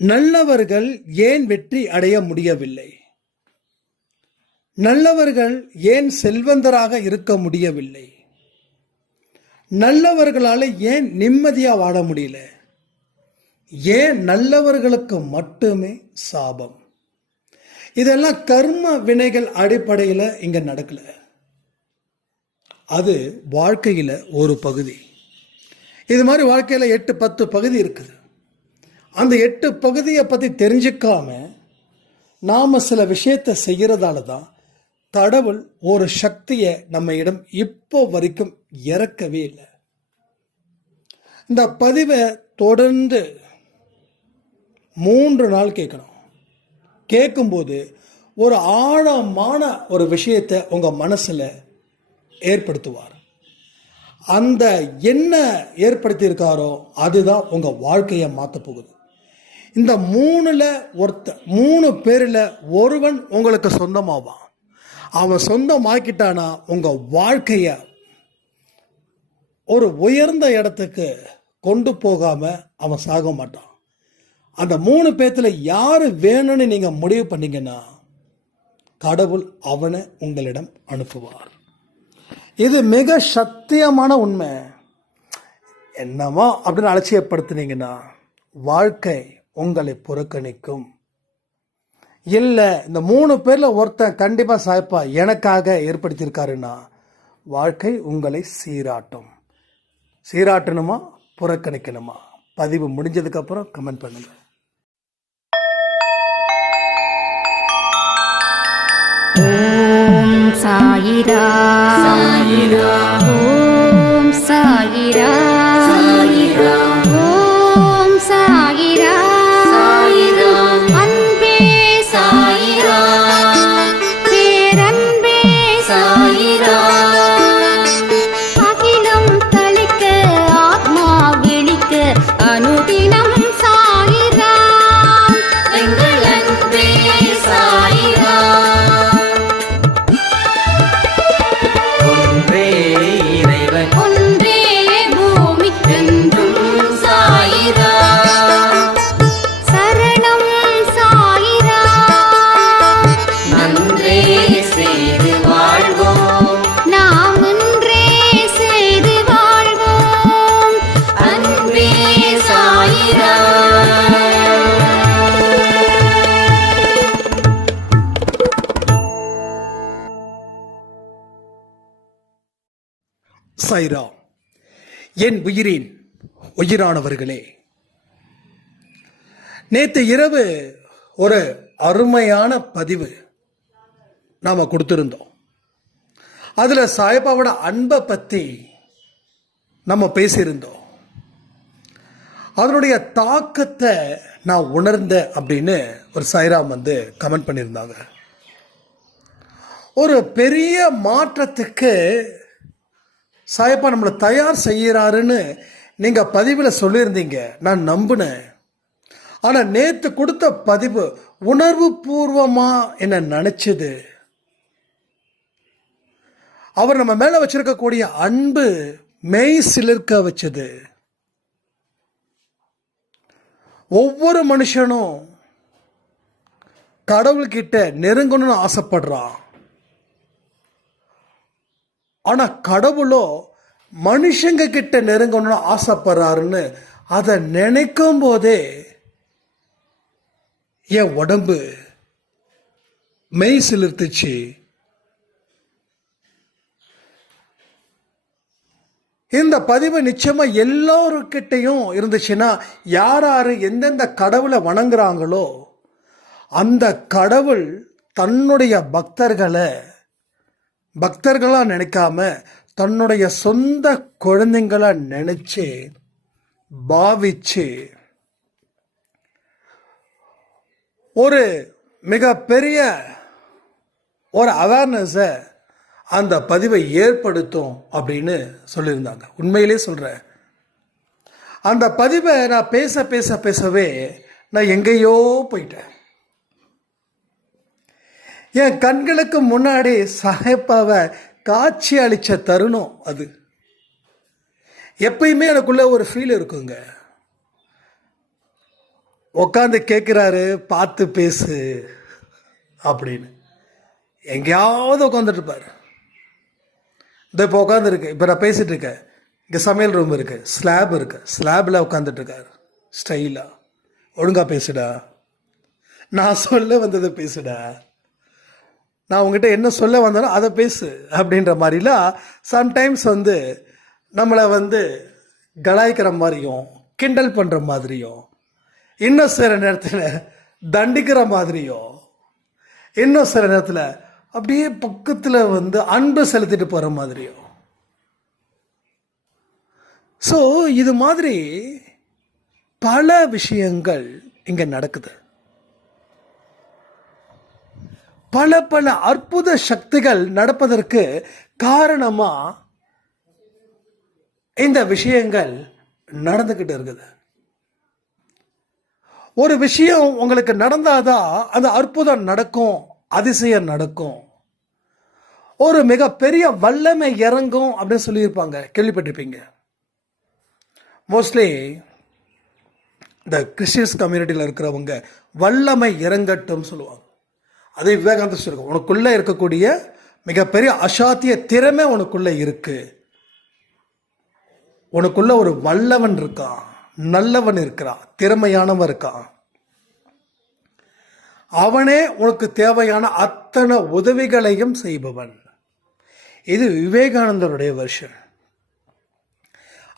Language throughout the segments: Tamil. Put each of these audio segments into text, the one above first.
நல்லவர்கள் ஏன் வெற்றி அடைய முடியவில்லை? நல்லவர்கள் ஏன் செல்வந்தராக இருக்க முடியவில்லை? நல்லவர்களால் ஏன் நிம்மதியா வாழ முடியல? ஏன் நல்லவர்களுக்கு மட்டுமே சாபம்? இதெல்லாம் கர்ம வினைகள் அடிப்படையில் இங்க நடக்கல. அது வாழ்க்கையில் ஒரு பகுதி. இது மாதிரி வாழ்க்கையில் 8-10 பகுதி இருக்குது. அந்த 8 பகுதியை பற்றி தெரிஞ்சுக்காம நாம் சில விஷயத்தை செய்கிறதால தான் கடவுள் ஒரு சக்தியை நம்ம இடம் இப்போ வரைக்கும் இறக்கவே இல்லை. இந்த பதிவை தொடர்ந்து 3 நாள் கேட்கணும். கேட்கும்போது ஒரு ஆழமான ஒரு விஷயத்தை உங்கள் மனசில் ஏற்படுத்துவார். அந்த என்ன ஏற்படுத்தியிருக்காரோ அதுதான் உங்கள் வாழ்க்கையை மாற்ற போகுது. இந்த 3 பேரில் ஒருவன் உங்களுக்கு சொந்தமாவான். அவன் சொந்தமாக்கிட்டானா உங்கள் வாழ்க்கையை ஒரு உயர்ந்த இடத்துக்கு கொண்டு போகாமல் அவன் சாக மாட்டான். அந்த 3 பேர்த்தில் யார் வேணும்னு நீங்கள் முடிவு பண்ணீங்கன்னா கடவுள் அவனை உங்களிடம் அனுப்புவார். இது மிக சத்தியமான உண்மை. என்னமா அப்படின்னு அலட்சியப்படுத்தினீங்கன்னா வாழ்க்கை உங்களை புறக்கணிக்கும். இல்லை, இந்த 3 பேரில் ஒருத்தன் கண்டிப்பாக சாய்ப்பா எனக்காக ஏற்படுத்தியிருக்காருன்னா வாழ்க்கை உங்களை சீராட்டும். சீராட்டணுமா புறக்கணிக்கணுமா? பதிவு முடிஞ்சதுக்கப்புறம் கமெண்ட் பண்ணுங்கள். ஓம் சாயிரா சாயிரா, ஓம் சாயிரா சாயிரா, ஓம் சாயிரா சாயிரா, அன்பே சாயிரா, பேரன்பே சாயிரா, அகிலம் தளிக்க ஆத்மா விழிக்க அனுதினம் சாயிரா, எங்கள் அன்பே சாயிரா. சாய்ரா. என் உயிரின் உயிரானவர்களே, நேற்று இரவு ஒரு அருமையான பதிவு நாம் கொடுத்துருந்தோம். அதில் சாய்பாவோட அன்பை பற்றி நம்ம பேசியிருந்தோம். அதனுடைய தாக்கத்தை நான் உணர்ந்தேன் அப்படின்னு ஒரு சாய்ராம் கமெண்ட் பண்ணியிருந்தாங்க. ஒரு பெரிய மாற்றத்துக்கு சாயப்பா நம்மளை தயார் செய்கிறாருன்னு நீங்கள் பதிவில் சொல்லியிருந்தீங்க, நான் நம்பினேன். ஆனால் நேற்று கொடுத்த பதிவு உணர்வு பூர்வமாக என்ன நினச்சது. அவர் நம்ம மேலே வச்சிருக்கக்கூடிய அன்பு மெய் சிலிர்க்க வச்சது. ஒவ்வொரு மனுஷனும் கடவுள்கிட்ட நெருங்கணும்னு ஆசைப்படுறான். ஆனால் கடவுளோ மனுஷங்க கிட்ட நெருங்கணும்னு ஆசைப்படுறாருன்னு அதை நினைக்கும் போதே என் உடம்பு மெய் சிலிர்த்துச்சு. இந்த பதிவு நிச்சயமாக எல்லோருக்கிட்டையும் இருந்துச்சுன்னா, யார் எந்தெந்த கடவுளை வணங்குறாங்களோ அந்த கடவுள் தன்னுடைய பக்தர்களாக நினைக்காம தன்னுடைய சொந்த குழந்தைங்களா நினைச்சு பாவிச்சு ஒரு மிகப்பெரிய ஒரு அவேர்னஸை அந்த பதிவை ஏற்படுத்தும் அப்படின்னு சொல்லியிருந்தாங்க. உண்மையிலே சொல்கிறேன், அந்த பதிவை நான் பேசவே நான் எங்கேயோ போயிட்டேன். என் கண்களுக்கு முன்னாடி சாயப்பாவை காட்சி அளித்த தருணம் அது. எப்பயுமே எனக்குள்ள ஒரு ஃபீல் இருக்குங்க. உட்காந்து கேட்குறாரு, பார்த்து பேசு அப்படின்னு. எங்கேயாவது உட்காந்துட்டு இருப்பார். இந்த இப்போ உட்காந்துருக்கு, இப்போ நான் பேசிகிட்டு இருக்கேன், இங்கே சமையல் ரூம் இருக்குது, ஸ்லாப் இருக்குது, ஸ்லாபில் உட்காந்துட்டு இருக்கார் ஸ்டைலாக. ஒழுங்காக பேசுடா, நான் சொல்ல வந்ததை பேசுடா, நான் உங்ககிட்ட என்ன சொல்ல வந்தேனோ அதை பேசு அப்படின்ற மாதிரிலாம் சம்டைம்ஸ் நம்மளை கலாய்க்கிற மாதிரியும் கிண்டல் பண்ணுற மாதிரியும், இன்னும் சில நேரத்தில் தண்டிக்கிற மாதிரியும், இன்னும் சில நேரத்தில் அப்படியே பக்கத்தில் அன்பு செலுத்திட்டு போகிற மாதிரியும். ஸோ இது மாதிரி பல விஷயங்கள் இங்கே நடக்குது. பல பல அற்புத சக்திகள் நடப்பதற்கு காரணமா இந்த விஷயங்கள் நடந்துக்கிட்டு இருக்குது. ஒரு விஷயம் உங்களுக்கு நடந்தாதான் அந்த அற்புதம் நடக்கும், அதிசயம் நடக்கும், ஒரு மிகப்பெரிய வல்லமை இறங்கும் அப்படின்னு சொல்லியிருப்பாங்க, கேள்விப்பட்டிருப்பீங்க. மோஸ்ட்லி இந்த கிறிஸ்டியன்ஸ் கம்யூனிட்டியில் இருக்கிறவங்க வல்லமை இறங்கட்டும் சொல்லுவாங்க. அதே விவேகானந்தர் சொல்லுவாங்க, உனக்குள்ளே இருக்கக்கூடிய மிகப்பெரிய அசாத்திய திறமை உனக்குள்ளே இருக்கு, உனக்குள்ள ஒரு வல்லவன் இருக்கான், நல்லவன் இருக்கிறான், திறமையானவன் இருக்கான், அவனே உனக்கு தேவையான அத்தனை உதவிகளையும் செய்பவன். இது விவேகானந்தருடைய வெர்ஷன்.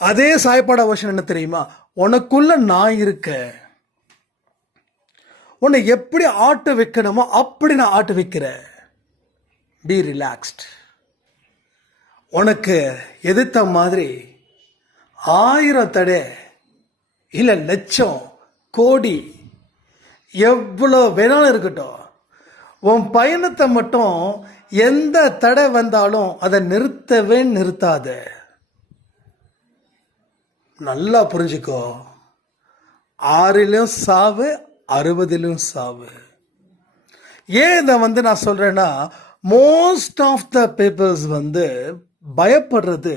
அதே சாய்பாடா வெர்ஷன் என்ன தெரியுமா? உனக்குள்ள நான் இருக்க, உன்னை எப்படி ஆட்டு வைக்கணுமோ அப்படி நான் ஆட்டு வைக்கிறேன், பி ரிலாக்ஸ்ட். உனக்கு எதிர்த்த மாதிரி 1000 தடை இல்லை, லட்சம், கோடி, எவ்வளோ வேணாலும் இருக்கட்டும், உன் பயணத்தை மட்டும் எந்த தடை வந்தாலும் அதை நிறுத்தவே நிறுத்தாத. நல்லா புரிஞ்சுக்கோ, 6லும் சாவு, 60லும் சாவு. ஏன் இதை நான் சொல்றேன்னா, மோஸ்ட் ஆஃப் த பீப்புள்ஸ் பயப்படுறது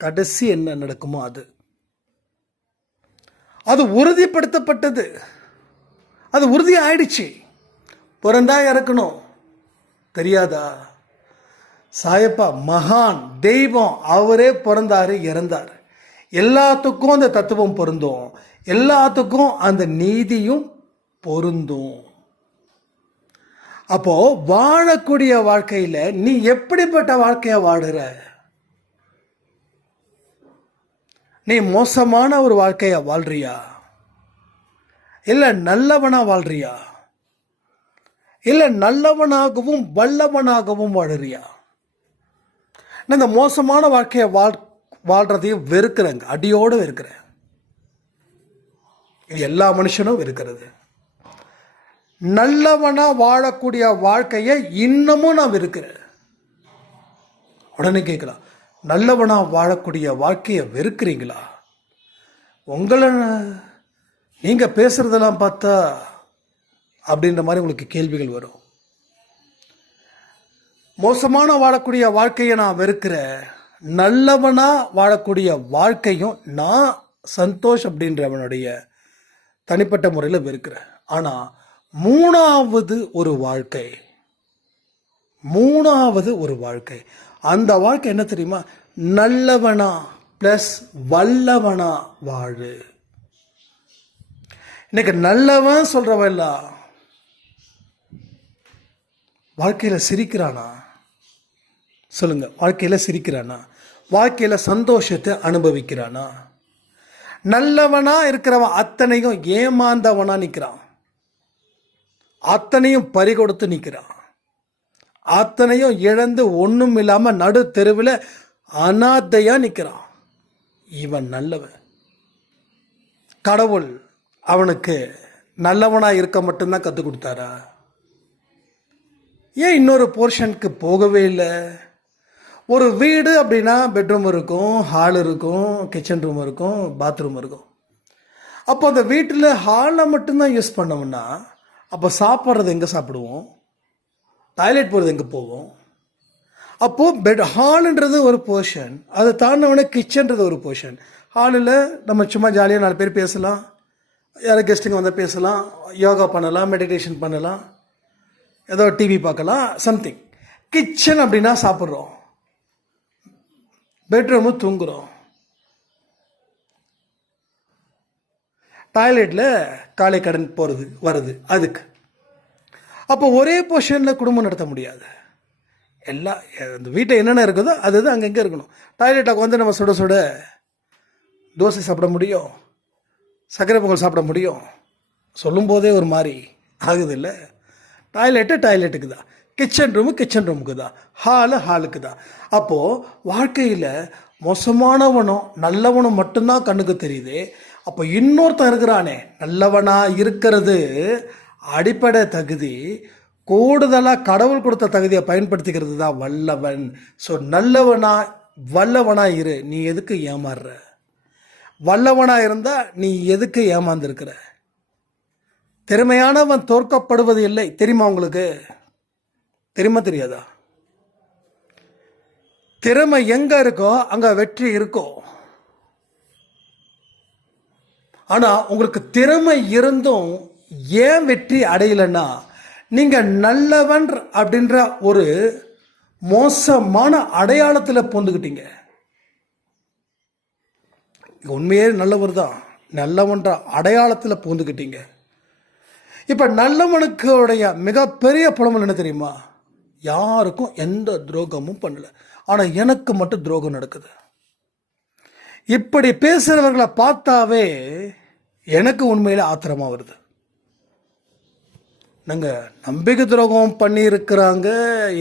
கடைசி என்ன நடக்குமோ அது உறுதிப்படுத்தப்பட்டது, அது உறுதி ஆயிடுச்சு. பிறந்தா இறக்கணும் தெரியாதா? சாயப்பா மகான் தெய்வம், அவரே பிறந்தாரு இறந்தார். எல்லாத்துக்கும் அந்த தத்துவம் பொருந்தும், எல்லாத்துக்கும் அந்த நீதியும் பொருந்தும். அப்போ வாழக்கூடிய வாழ்க்கையில நீ எப்படிப்பட்ட வாழ்க்கைய வாடுற? நீ மோசமான ஒரு வாழ்க்கைய வாழ்றியா, இல்ல நல்லவனா வாழ்றியா, இல்ல நல்லவனாகவும் வல்லவனாகவும் வாழுறியா? இந்த மோசமான வாழ்க்கைய வாழ்றதையும் வெறுக்கிறேங்க, அடியோடு வெறுக்கிறேன். இது எல்லா மனுஷனும் வெறுக்கிறது. நல்லவனா வாழக்கூடிய வாழ்க்கையை இன்னமும் நான் வெறுக்கிறேன். உடனே கேட்கலாம், நல்லவனா வாழக்கூடிய வாழ்க்கையை வெறுக்கிறீங்களா? உங்களை நீங்க பேசுறதெல்லாம் பார்த்தா அப்படின்ற மாதிரி உங்களுக்கு கேள்விகள் வரும். மோசமான வாழக்கூடிய வாழ்க்கையை நான் வெறுக்கிறேன், நல்லவனா வாழக்கூடிய வாழ்க்கையும் நான் சந்தோஷ் அப்படின்றவனுடைய தனிப்பட்ட முறையில் வெறுக்கிறேன். ஆனா மூணாவது ஒரு வாழ்க்கை, அந்த வாழ்க்கை என்ன தெரியுமா? நல்லவனா பிளஸ் வல்லவனா வாழு. இன்னைக்கு நல்லவன் சொல்றவன் எல்லாம் வாழ்க்கையில சிரிக்கிறானா? சொல்லுங்க, வாழ்க்கையில சிரிக்கிறானா? வாழ்க்கையில சந்தோஷத்தை அனுபவிக்கிறானா? நல்லவனா இருக்கிறவன் அத்தனையும் ஏமாந்தவனா நிற்கிறான், அத்தனையும் பறிகொடுத்து நிற்கிறான், அத்தனையும் இழந்து ஒன்றும் இல்லாம நடு தெருவில் அனாதையா நிற்கிறான். இவன் நல்லவன். கடவுள் அவனுக்கு நல்லவனா இருக்க மட்டும்தான் கற்றுக் கொடுத்தாரா? ஏன் இன்னொரு போர்ஷனுக்கு போகவே இல்லை? ஒரு வீடு அப்படின்னா பெட்ரூம் இருக்கும், ஹால் இருக்கும், கிச்சன் ரூம் இருக்கும், பாத்ரூம் இருக்கும். அப்போ அந்த வீட்டில் ஹாலில் மட்டும்தான் யூஸ் பண்ணோம்னா அப்போ சாப்பிட்றது எங்கே சாப்பிடுவோம்? டாய்லெட் போகிறது எங்கே போவோம்? அப்போது ஹாலுன்றது ஒரு போர்ஷன், அதை தாண்டினவுடனே கிச்சன்றது ஒரு போர்ஷன். ஹாலில் நம்ம சும்மா ஜாலியாக 4 பேர் பேசலாம், யாரும் கெஸ்ட்டுங்க வந்தால் பேசலாம், யோகா பண்ணலாம், மெடிடேஷன் பண்ணலாம், ஏதோ டிவி பார்க்கலாம், சம்திங். கிச்சன் அப்படின்னா சாப்பிட்றோம், பெட்ரூமு தூங்குகிறோம், டாய்லெட்டில் காலை கடன் போகிறது வருது. அதுக்கு அப்போ ஒரே பொசிஷனில் குடும்பம் நடத்த முடியாது. எல்லாம் அந்த வீட்டில் என்னென்ன இருக்குதோ அது அது அங்கங்கே இருக்கணும். டாய்லெட்டில் வந்து நம்ம சுட சுட தோசை சாப்பிட முடியும், சர்க்கரை பொங்கல் சாப்பிட முடியும், சொல்லும் போதே ஒரு மாதிரி ஆகுது இல்லை? டாய்லெட்டுக்கு தான், கிச்சன் ரூமுக்கு தான், ஹாலுக்கு தான். அப்போது வாழ்க்கையில் மோசமானவனும் நல்லவனும் மட்டும்தான் கண்ணுக்கு தெரியுது. அப்போ இன்னொருத்தன் இருக்கிறானே, நல்லவனாக இருக்கிறது அடிப்படை தகுதி, கூடுதலாக கடவுள் கொடுத்த தகுதியை பயன்படுத்திக்கிறது தான் வல்லவன். ஸோ வல்லவனா இரு. நீ எதுக்கு ஏமாறுற? வல்லவனா இருந்தால் நீ எதுக்கு ஏமாந்துருக்கிற? திறமையானவன் தோற்கப்படுவது இல்லை. தெரியுமா உங்களுக்கு? தெரியாதா? திறமை எங்க இருக்கோ அங்க வெற்றி இருக்கோ. ஆனா உங்களுக்கு திறமை இருந்தும் ஏன் வெற்றி அடையலைன்னா, நீங்க நல்லவன் அப்படின்ற ஒரு மோசமான அடையாளத்தில் பூந்துக்கிட்டீங்க. உண்மையே நல்லவர் தான், நல்லவன்ற அடையாளத்தில் பூந்துக்கிட்டீங்க. இப்போ நல்லவனுக்குடைய மிகப்பெரிய புலம்பல் என்ன தெரியுமா? யாருக்கும் எந்த துரோகமும் பண்ணல, ஆனால் எனக்கு மட்டும் துரோகம் நடக்குது. இப்படி பேசுகிறவர்களை பார்த்தாவே எனக்கு உண்மையில் ஆத்திரமாக வருது. நாங்கள் நம்பிக்கை துரோகம் பண்ணியிருக்கிறாங்க,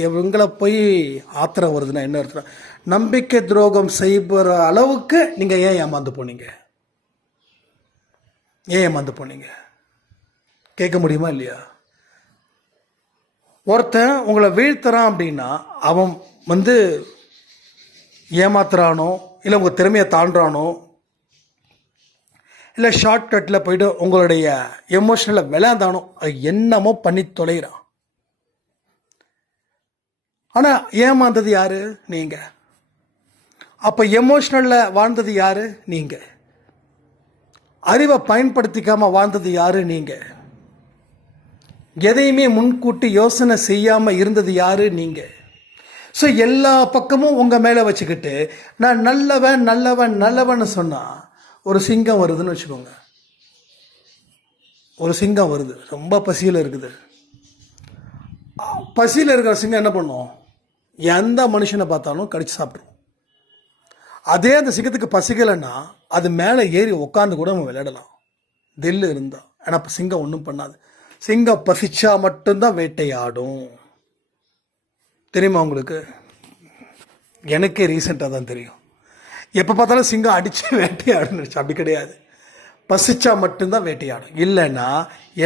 இவங்களை போய் ஆத்திரம் வருதுன்னா என்ன அர்த்தம்? நம்பிக்கை துரோகம் செய்கிற அளவுக்கு நீங்கள் ஏன் ஏமாந்து போனீங்க? கேட்க முடியுமா இல்லையா? ஒருத்தன் உங்களை வீழ்த்துறான் அப்படின்னா அவன் வந்து ஏமாத்துறானோ, இல்லை உங்கள் திறமையை தாண்டானோ, இல்லை ஷார்ட்கட்டில் போய்ட்டு உங்களுடைய எமோஷனலில் விளையாண்டானோ, அது என்னமோ பண்ணி தொலைகிறான். ஆனால் ஏமாந்தது யாரு? நீங்கள். அப்போ எமோஷனலில் வாழ்ந்தது யாரு? நீங்கள். அறிவை பயன்படுத்திக்காமல் வாழ்ந்தது யாரு? நீங்கள். எதையுமே முன்கூட்டி யோசனை செய்யாமல் இருந்தது யாரு? நீங்கள். ஸோ எல்லா பக்கமும் உங்கள் மேலே வச்சுக்கிட்டு நான் நல்லவன் சொன்னால், ஒரு சிங்கம் வருதுன்னு வச்சுக்கோங்க. ஒரு சிங்கம் வருது, ரொம்ப பசியில் இருக்குது. பசியில் இருக்கிற சிங்கம் என்ன பண்ணும்? எந்த மனுஷனை பார்த்தாலும் கடிச்சு சாப்பிட்ரும். அதே அந்த சிங்கத்துக்கு பசிக்கலைன்னா அது மேலே ஏறி உட்காந்து கூட நம்ம விளையாடலாம், தில்லு இருந்தால். ஆனால் இப்போ சிங்கம் ஒன்றும் பண்ணாது. சிங்கம் பசிச்சா மட்டும்தான் வேட்டையாடும். தெரியுமா உங்களுக்கு? எனக்கே ரீசெண்டாக தான் தெரியும். எப்போ பார்த்தாலும் சிங்கம் அடித்து வேட்டையாடுன்னு. அப்படி கிடையாது. பசிச்சா மட்டும்தான் வேட்டையாடும். இல்லைன்னா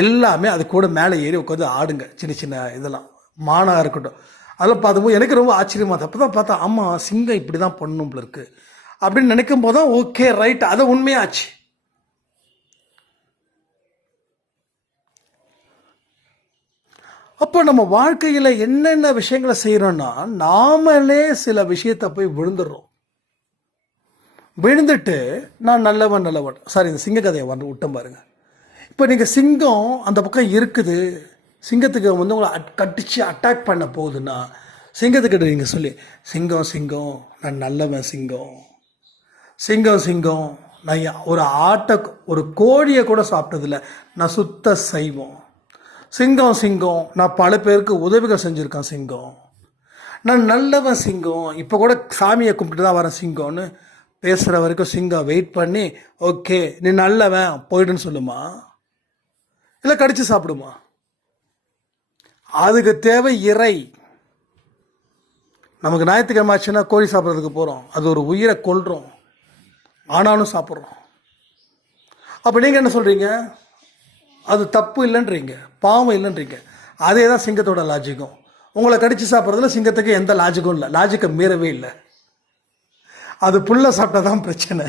எல்லாமே அது கூட மேலே ஏறி உட்காந்து ஆடுங்க. சின்ன இதெல்லாம் மானாக இருக்கட்டும், அதெல்லாம் பார்த்தும்போது எனக்கு ரொம்ப ஆச்சரியமாக தான். அப்போ தான் பார்த்தா, ஆமாம் சிங்கம் இப்படி தான் பண்ணணும் போல இருக்கு அப்படின்னு நினைக்கும் போது தான் ஓகே ரைட், அதை உண்மையாச்சு. அப்போ நம்ம வாழ்க்கையில் என்னென்ன விஷயங்களை செய்கிறோன்னா, நாமளே சில விஷயத்தை போய் விழுந்துட்டு நான் நல்லவன். சாரி, இந்த சிங்க கதையை விட்டோம் பாருங்க. இப்போ நீங்கள் சிங்கம் அந்த பக்கம் இருக்குது, சிங்கத்துக்கு வந்து உங்களை கட்டிச்சு அட்டாக் பண்ண போகுதுன்னா, சிங்கத்துக்கிட்ட நீங்கள் சொல்லி, சிங்கம் நான் நல்லவன், சிங்கம் நான் ஒரு ஒரு கோழியை கூட சாப்பிட்டதில்ல, நான் சுத்த சைவம். சிங்கம் நான் பல பேருக்கு உதவிகள் செஞ்சுருக்கேன். சிங்கம் நான் நல்லவன். சிங்கம் இப்போ கூட சாமியை கும்பிட்டு தான் வரேன் சிங்கம்னு பேசுகிற வரைக்கும் சிங்கம் வெயிட் பண்ணி, ஓகே நீ நல்லவன் போயிடுன்னு சொல்லுமா, இல்லை கடிச்சு சாப்பிடுமா? அதுக்கு தேவை இறை. நமக்கு ஞாயிற்றுக்கிழமை ஆச்சுன்னா கோழி சாப்பிட்றதுக்கு போகிறோம், அது ஒரு உயிரை கொல்றோம், ஆனாலும் சாப்பிட்றோம். அப்போ நீங்கள் என்ன சொல்கிறீங்க? அது தப்பு இல்லைன்றீங்க, பாவம் இல்லைன்றீங்க. அதே தான் சிங்கத்தோட லாஜிக்கும். உங்களை கடிச்சு சாப்பிட்றதுல சிங்கத்துக்கு எந்த லாஜிக்கும் இல்லை, லாஜிக்கை மீறவே இல்லை. அது புல்லை சாப்பிட்டா தான் பிரச்சனை,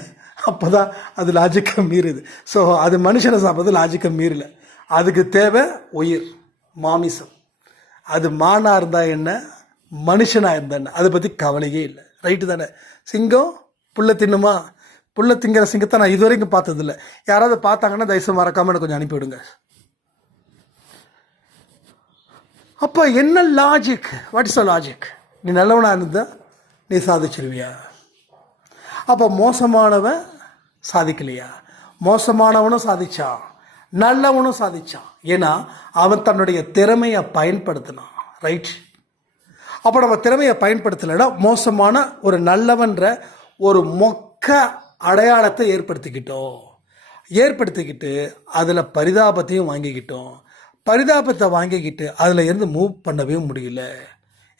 அப்போ தான் அது லாஜிக்கை மீறுது. ஸோ அது மனுஷனை சாப்பிட்றது லாஜிக்கை மீறல. அதுக்கு தேவை உயிர், மாமிசம். அது மானாக இருந்தால் என்ன, மனுஷனாக இருந்தா என்ன, அதை பற்றி கவலையே இல்லை. ரைட்டு தானே? சிங்கம் புல்லை தின்னுமா? புல்லை திங்கிற சிங்கத்தை நான் இது வரைக்கும் பார்த்ததில்ல. யாராவது பார்த்தாங்கன்னா தயவுசெய்து மறக்காமல் எனக்கு கொஞ்சம் அனுப்பிவிடுங்க. அப்போ என்ன logic? What is the logic? நீ நல்லவனாக இருந்தா நீ சாதிச்சிருவியா? அப்போ மோசமானவன் சாதிக்கலையா? மோசமானவனும் சாதிச்சான், நல்லவனும் சாதிச்சான். ஏன்னா அவன் தன்னுடைய திறமையை பயன்படுத்தினான். ரைட்? அப்போ நம்ம திறமையை பயன்படுத்தலைன்னா மோசமான ஒரு நல்லவன்ற ஒரு மொக்க அடையாளத்தை ஏற்படுத்திக்கிட்டு அதில் பரிதாபத்தையும் வாங்கிக்கிட்டோம். பரிதாபத்தை வாங்கிக்கிட்டு அதில் இருந்து மூவ் பண்ணவே முடியல.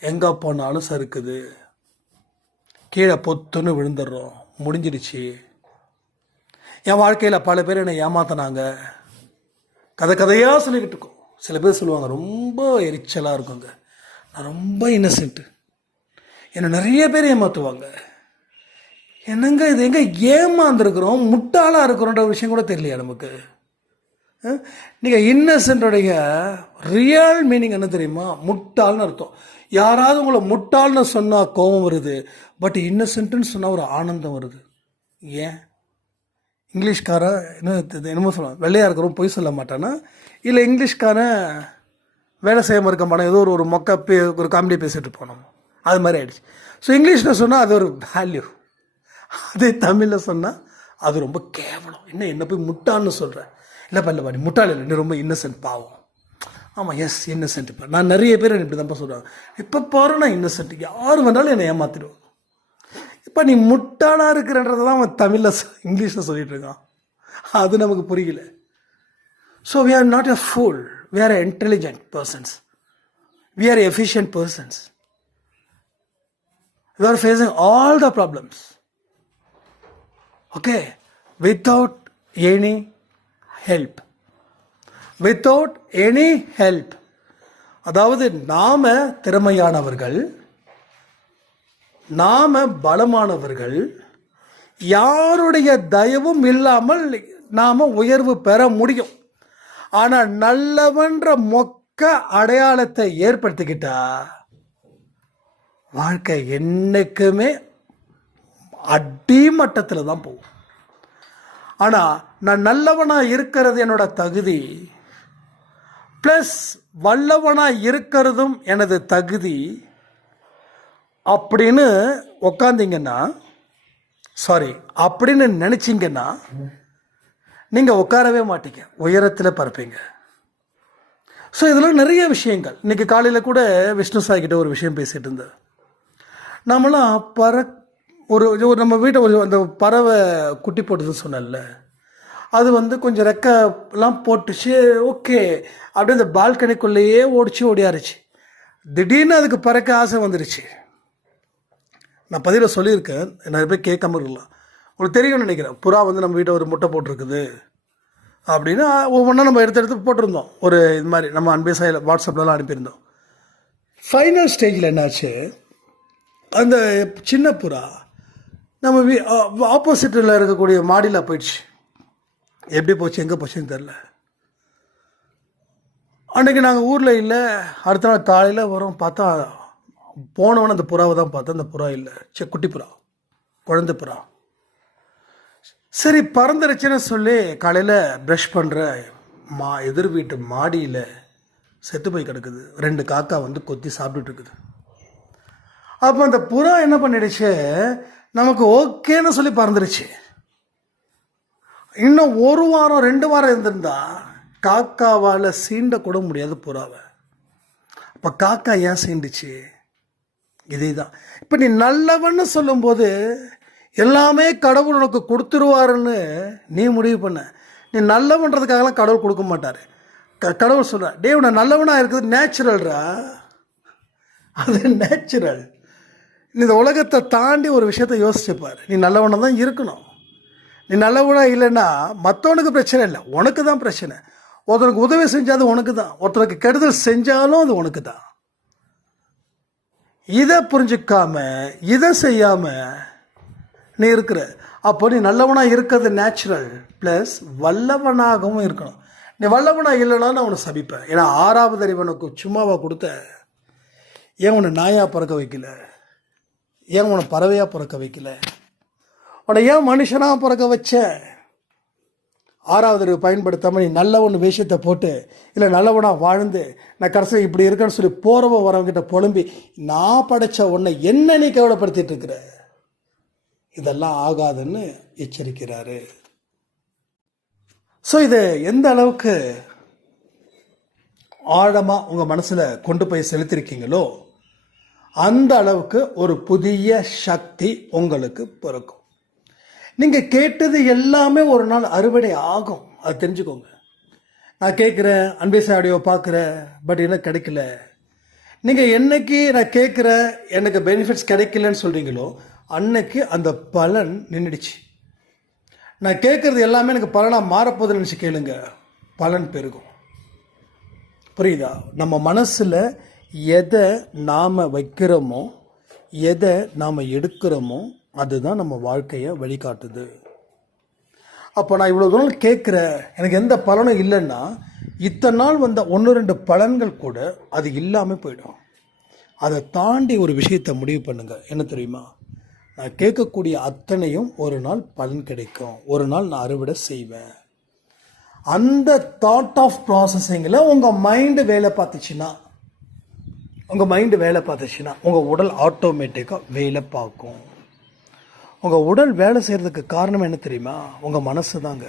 எங்கே போனாலும் சறுக்குது, கீழே பொத்துன்னு விழுந்துடுறோம், முடிஞ்சிடுச்சு. என் வாழ்க்கையில் பல பேர் என்னை ஏமாத்தினாங்க, கதையாக சொல்லிக்கிட்டு இருக்கோம். சில பேர் சொல்லுவாங்க ரொம்ப எரிச்சலாக இருக்குங்க, நான் ரொம்ப இன்னசென்ட்டு, என்னை நிறைய பேர் ஏமாற்றுவாங்க. என்னங்க இது, எங்கே ஏமாந்துருக்குறோம், முட்டாளாக இருக்கிறோன்ற விஷயம் கூட தெரியலையா நமக்கு? நீங்கள் இன்னசென்ட்டுடைய ரியல் மீனிங் என்ன தெரியுமா? முட்டாள்னு அர்த்தம். யாராவது உங்களை முட்டாள்னு சொன்னால் கோபம் வருது, பட் இன்னசென்ட்டுன்னு சொன்னால் ஒரு ஆனந்தம் வருது. ஏன்? இங்கிலீஷ்காரன் என்னமோ சொல்லுவான், வெள்ளையாக இருக்கிறவன் பொய் சொல்ல மாட்டானா? இல்லை இங்கிலீஷ்காரன் வேலை செய்யாமல் இருக்க மாட்டான், ஏதோ ஒரு ஒரு காமெடி பேசிகிட்டு போனோம், அது மாதிரி ஆயிடுச்சு. ஸோ இங்கிலீஷில் சொன்னால் அது ஒரு வேல்யூ, அதே தமிழில் சொன்னால் அது ரொம்ப கேவலம். என்ன போய் முட்டாள்னு சொல்கிறேன்? இல்லைப்பா நீ முட்டாள் இல்லை, நீ ரொம்ப இன்னசென்ட், பாவம். ஆமாம், எஸ் இன்னசென்ட். இப்போ நான் நிறைய பேர் இப்படி தான்ப்பா சொல்கிறாங்க, இப்போ பாரு நான் இன்னசென்ட், யார் வேணாலும் என்னை ஏமாற்றிடுவோம். இப்போ நீ முட்டாளாக இருக்கிறன்றதை தான் அவன் தமிழில் இங்கிலீஷில் சொல்லிகிட்டு இருக்கான், அது நமக்கு புரியல. So we are not a fool, we are intelligent persons, we are efficient persons, we are facing all the problems, okay, without any help. அதாவது நாம திறமையானவர்கள், நாம பலமானவர்கள், யாருடைய தயவும் இல்லாமல் நாம உயர்வு பெற முடியும். ஆனா நல்லவன்ற மொக்க அடையாளத்தை ஏற்படுத்திக்கிட்டா வாழ்க்கை என்னைக்குமே அடிமட்டத்தில் தான் போகும். ஆனால் நான் நல்லவனாக இருக்கிறது என்னோட தகுதி, ப்ளஸ் வல்லவனாக இருக்கிறதும் எனது தகுதி அப்படின்னு அப்படின்னு நினச்சிங்கன்னா நீங்கள் உட்காரவே மாட்டீங்க, உயரத்தில் பறப்பீங்க. ஸோ இதில் நிறைய விஷயங்கள். இன்றைக்கி காலையில் கூட விஷ்ணு சாய்கிட்ட ஒரு விஷயம் பேசிகிட்டு இருந்தேன். நம்மளாம் ஒரு நம்ம வீட்டை அந்த பறவை குட்டி போட்டுதுன்னு சொன்னல, அது கொஞ்சம் ரெக்கைலாம் போட்டுச்சு, ஓகே, அப்படியே அந்த பால்கனிக்குள்ளேயே ஓடியாருச்சு. திடீர்னு அதுக்கு பறக்க ஆசை வந்துடுச்சு. நான் பதிவில் சொல்லியிருக்கேன், நிறைய பேர் கேட்காம இருக்கலாம், உங்களுக்கு தெரியும்னு நினைக்கிறேன். புறா நம்ம வீட்டை ஒரு முட்டை போட்டிருக்குது அப்படின்னு ஒவ்வொன்றா நம்ம எடுத்து போட்டிருந்தோம். ஒரு இது மாதிரி நம்ம அன்பேசாயில் வாட்ஸ்அப்லலாம் அனுப்பியிருந்தோம். ஃபைனல் ஸ்டேஜில் என்னாச்சு, அந்த சின்ன புறா நம்ம ஆப்போசிட்டில் இருக்கக்கூடிய மாடியில் போயிடுச்சு. எப்படி போச்சு, எங்கே போச்சுன்னு தெரில. அன்றைக்கி நாங்கள் ஊரில் இல்லை. அடுத்த நாள் காலையில் வரோம், பார்த்தா போனவன அந்த புறாவை தான் பார்த்தா அந்த புறா இல்லை, குட்டி புறா, குழந்தை புறா. சரி பறந்துருச்சுன்னு சொல்லி காலையில் ப்ரஷ் பண்ணுற எதிர் வீட்டு மாடியில் செத்து போய் கிடக்குது. 2 காக்கா கொத்தி சாப்பிட்டுட்டு இருக்குது. அப்போ அந்த புறா என்ன பண்ணிடுச்சு, நமக்கு ஓகேன்னு சொல்லி பறந்துருச்சு. இன்னும் 1 வாரம் 2 வாரம் இருந்திருந்தா காக்காவால் சீண்ட கூட முடியாது புறாவை. அப்போ காக்கா ஏன் சீண்டுச்சு? இதே தான். இப்போ நீ நல்லவன்னு சொல்லும்போது எல்லாமே கடவுள் உனக்கு கொடுத்துருவாருன்னு நீ முடிவு பண்ண. நீ நல்லவன்றதுக்காகலாம் கடவுள் கொடுக்க மாட்டார். கடவுள் சொல்ற, டே உன்னை நல்லவனாக இருக்குது நேச்சுரல்ரா, அது நேச்சுரல். இந்த உலகத்தை தாண்டி ஒரு விஷயத்தை யோசிச்சுப்பார். நீ நல்லவனாக தான் இருக்கணும். நீ நல்லவனாக இல்லைன்னா மற்றவனுக்கு பிரச்சனை இல்லை, உனக்கு தான் பிரச்சனை. ஒருத்தனுக்கு உதவி செஞ்சால் அது உனக்கு தான், ஒருத்தனுக்கு கெடுதல் செஞ்சாலும் அது உனக்கு தான். இதை புரிஞ்சுக்காம இதை செய்யாம நீ இருக்கிற, அப்போ நீ நல்லவனாக இருக்கிறது நேச்சுரல், ப்ளஸ் வல்லவனாகவும் இருக்கணும். நீ வல்லவனாக இல்லைன்னா நான் உன்னை சபிப்பேன். ஏன்னா 6வது அறிவனுக்கு சும்மாவா கொடுத்த? ஏன் உன்னை நாயாக பிறக்க வைக்கல? ஏன் உன்னை பறவையாக பிறக்க வைக்கல? உன்னை ஏன் மனுஷனாக பிறக்க வச்ச? ஆறாவது அறிவு பயன்படுத்தாமல் நீ நல்ல ஒன்று விஷயத்தை போட்டு இல்லை நல்லவனாக வாழ்ந்து நான் கடைசியில் இப்படி இருக்கேன்னு சொல்லி போகிறவன் வரவங்கிட்ட புலம்பி நான் படைச்ச உன்னை என்ன நீ கவலைப்படுத்திட்டு இருக்கிற? இதெல்லாம் ஆகாதுன்னு எச்சரிக்கிறாரு. ஸோ இது எந்த அளவுக்கு ஆழமாக உங்கள் மனசில் கொண்டு போய் செலுத்திருக்கீங்களோ அந்த அளவுக்கு ஒரு புதிய சக்தி உங்களுக்கு பிறக்கும். நீங்கள் கேட்டது எல்லாமே ஒரு நாள் அறுவடை ஆகும், அது தெரிஞ்சுக்கோங்க. நான் கேட்குறேன், அன்பேச ஆடியோ பார்க்குறேன், பட் எனக்கு கிடைக்கல. நீங்கள் என்னைக்கு நான் கேட்குறேன் எனக்கு பெனிஃபிட்ஸ் கிடைக்கலன்னு சொல்கிறீங்களோ அன்னைக்கு அந்த பலன் நின்றுடுச்சு. நான் கேட்குறது எல்லாமே எனக்கு பலனாக மாறப்போகுதுன்னு நினச்சி கேளுங்க, பலன் பெருகும். புரியுதா? நம்ம மனசில் எதை நாம் வைக்கிறோமோ எதை நாம் எடுக்கிறோமோ அதுதான் நம்ம வாழ்க்கையை வழிகாட்டுது. அப்போ நான் இவ்வளோ தூரம் கேட்குறேன் எனக்கு எந்த பலனும் இல்லைன்னா இத்தனை நாள் வந்த 1-2 பலன்கள் கூட அது இல்லாமல் போயிடும். அதை தாண்டி ஒரு விஷயத்தை முடிவு பண்ணுங்க. என்ன தெரியுமா? நான் கேட்கக்கூடிய அத்தனையும் ஒரு நாள் பலன் கிடைக்கும், ஒரு நாள் நான் அறுவடை செய்வேன். அந்த தாட் ஆஃப் ப்ராசஸிங்கில் உங்கள் மைண்டு வேலை பார்த்துச்சுன்னா உங்கள் உடல் ஆட்டோமேட்டிக்காக வேலை பார்க்கும். உங்கள் உடல் வேலை செய்கிறதுக்கு காரணம் என்ன தெரியுமா? உங்கள் மனசு தாங்க.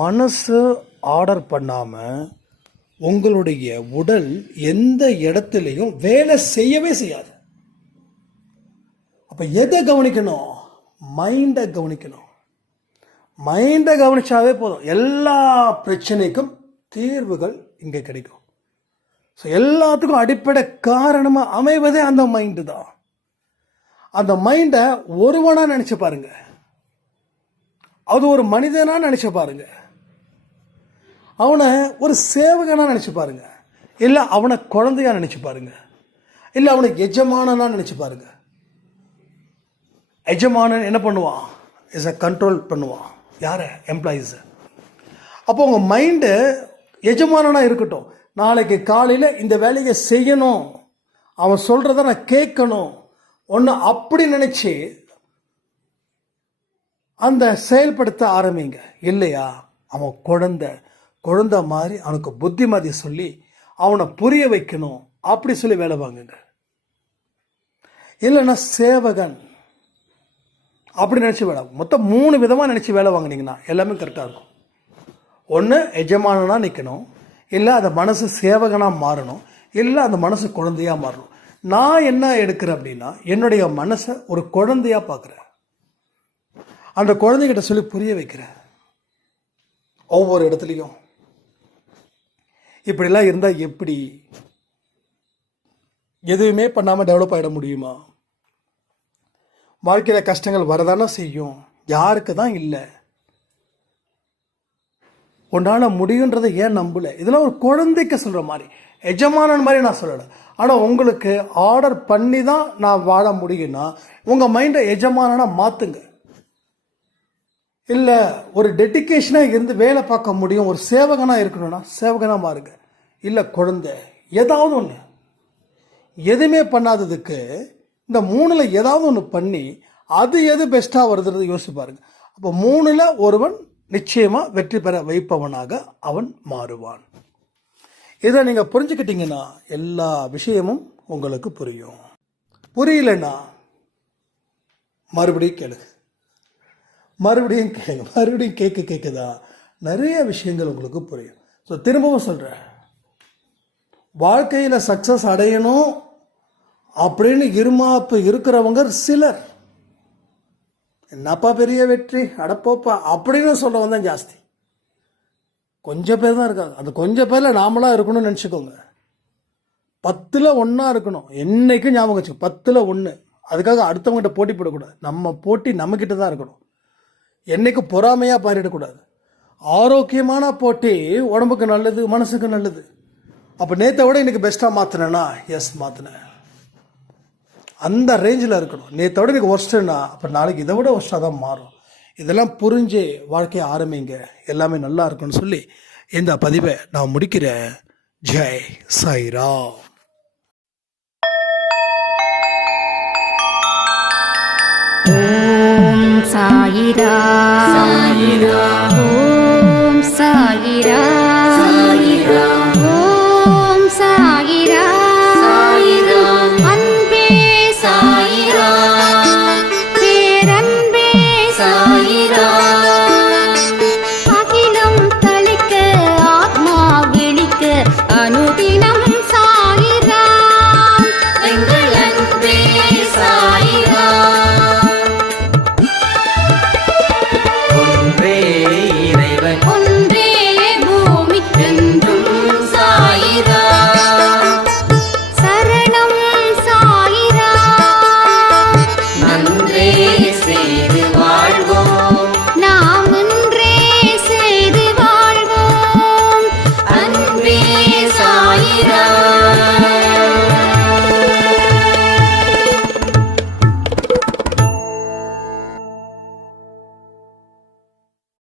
மனசு ஆர்டர் பண்ணாமல் உங்களுடைய உடல் எந்த இடத்துலையும் வேலை செய்யவே செய்யாது. அப்போ எதை கவனிக்கணும்? மைண்டை கவனிக்கணும். மைண்டை கவனிச்சாவே போதும், எல்லா பிரச்சனைக்கும் தீர்வுகள் இங்கே கிடைக்கும். ஸோ எல்லாத்துக்கும் அடிப்படை காரணமாக அமைவதே அந்த மைண்டு தான். அந்த மைண்டை ஒருவனாக நினச்சி பாருங்க, அது ஒரு மனிதனாக நினச்சி பாருங்க, அவனை ஒரு சேவகனாக நினச்சி பாருங்க, இல்லை அவனை குழந்தையாக நினச்சி பாருங்க, இல்லை அவனை எஜமானனா நினச்சி பாருங்க. எஜமானன் என்ன பண்ணுவான்? இஸ் அ கண்ட்ரோல் பண்ணுவான். யாரை? எம்ப்ளாயீஸை. அப்போ உங்கள் மைண்டு எஜமானனாக இருக்கட்டும். நாளைக்கு காலையில் இந்த வேலையை செய்யணும், அவன் சொல்கிறத நான் கேட்கணும் ஒன்று அப்படி நினச்சி அந்த செயல்படுத்த ஆரம்பிங்க. இல்லையா அவன் குழந்தை மாதிரி அவனுக்கு புத்திமதி சொல்லி அவனை புரிய வைக்கணும், அப்படி சொல்லி வேலை வாங்குங்க. இல்லைன்னா சேவகன் அப்படி நினச்சி வேலை, மொத்தம் 3 விதமாக நினச்சி வேலை வாங்கினீங்கன்னா எல்லாமே கரெக்டாக இருக்கும். ஒன்று எஜமானனாக நிற்கணும், இல்லை அந்த மனசு சேவகனாக மாறணும், இல்லை அந்த மனசு குழந்தையாக மாறணும். நான் என்ன எடுக்கிறேன் அப்படின்னா என்னுடைய மனசை ஒரு குழந்தையாக பார்க்குறேன், அந்த குழந்தைகிட்ட சொல்லி புரிய வைக்கிறேன். ஒவ்வொரு இடத்துலையும் இப்படிலாம் இருந்தால் எப்படி எதுவுமே பண்ணாமல் டெவலப் ஆகிட முடியுமா? வாழ்க்கையில் கஷ்டங்கள் வரதானே செய்யும், யாருக்கு தான் இல்லை? உன்னால் முடியுன்றதை ஏன் நம்பலை? இதெல்லாம் ஒரு குழந்தைக்கு சொல்கிற மாதிரி, எஜமானன் மாதிரி நான் சொல்லலை. ஆனால் உங்களுக்கு ஆர்டர் பண்ணி தான் நான் வாழ முடியும்னா உங்கள் மைண்டை எஜமானனாக மாற்றுங்க. இல்லை ஒரு டெடிக்கேஷனாக இருந்து வேலை பார்க்க முடியும், ஒரு சேவகனாக இருக்கணும்னா சேவகனாக மாறுங்க. இல்லை குழந்தை, ஏதாவது ஒன்று. எதுவுமே பண்ணாததுக்கு இந்த 3ல் ஏதாவது ஒன்று பண்ணி அது எது பெஸ்ட்டாக வருதுன்றது யோசிச்சு பாருங்க. அப்போ 3ல் ஒருவன் நிச்சயமாக வெற்றி பெற வைப்பவனாக அவன் மாறுவான். இதை நீங்கள் புரிஞ்சுக்கிட்டீங்கன்னா எல்லா விஷயமும் உங்களுக்கு புரியும். புரியலன்னா மறுபடியும் கேளுங்க, மறுபடியும் கேட்குதான் நிறைய விஷயங்கள் உங்களுக்கு புரியும். ஸோ திரும்பவும் சொல்கிறேன், வாழ்க்கையில் சக்ஸஸ் அடையணும் அப்படின்னு இருமாப்பு இருக்கிறவங்க சிலர். என்னப்பா பெரிய வெற்றி, அடப்போப்பா அப்படின்னு சொல்கிறவங்க தான் ஜாஸ்தி. கொஞ்சம் பேர் தான் இருக்காங்க. அந்த கொஞ்சம் பேரில் நாமளாக இருக்கணும்னு நினச்சிக்கோங்க. 10ல் 1 இருக்கணும். என்றைக்கும் ஞாபகம் வச்சு 10ல் 1. அதுக்காக அடுத்தவங்ககிட்ட போட்டி போடக்கூடாது. நம்ம போட்டி நம்மக்கிட்ட தான் இருக்கணும். என்றைக்கும் பொறாமையாக பாரிடக்கூடாது. ஆரோக்கியமான போட்டி உடம்புக்கு நல்லது, மனசுக்கு நல்லது. அப்போ நேற்றை விட இன்றைக்கி பெஸ்ட்டாக மாற்றினேன்னா எஸ் மாற்றினேன், அந்த ரேஞ்சில் இருக்கணும். நேற்றை விட இன்றைக்கி ஒர்ஸ்ட்டுன்னா அப்போ நாளைக்கு இதை விட ஒர்ஸ்ட்டாக தான் மாறும். இதெல்லாம் புரிஞ்சு வாழ்க்கையை ஆரம்பிங்க, எல்லாமே நல்லா இருக்குன்னு சொல்லி இந்த பதிவை நான் முடிக்கிறேன். ஜெய் சாய்ராம். ஓம் சாயிரா சாயிரா ஓம் சாயிரா